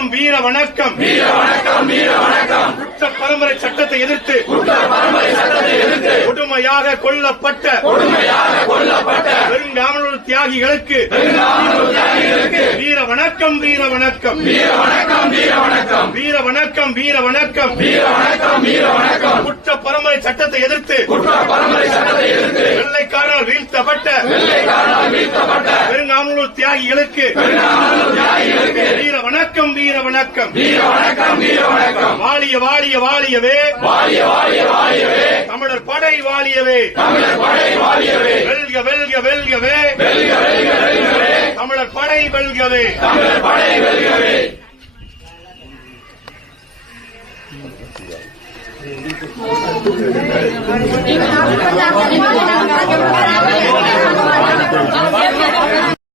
வணக்கம் வீர வணக்கம் வீர வணக்கம் வீர வணக்கம். குற்ற பரம்பரை சட்டத்தை எதிர்த்து கொடுமையாக கொல்லப்பட்ட பெருங்காமனூர் தியாகிகளுக்கு வீர வணக்கம் வீர வணக்கம் வீர வணக்கம் வீர வணக்கம் வீர வணக்கம் வீர வணக்கம் வீர வணக்கம் வீர வணக்கம். குற்ற பரம்பரை சட்டத்தை எதிர்த்து வெள்ளைக்காரனால் வீழ்த்தப்பட்ட பெருங்காமனூர் தியாகிகளுக்கு வீர வணக்கம் வீர வணக்கம் வீர வணக்கம் வீர வணக்கம். வாழிய வாழிய வாழியவே வாழிய வாழிய வாழியவே தமிழர் படை வாழியவே தமிழர் படை வாழியவே வெல்க வெல்க வெல்கவே வெல்க வெல்க வெல்கவே தமிழர் படை வெல்கவே தமிழர் படை வெல்கவே. நீங்க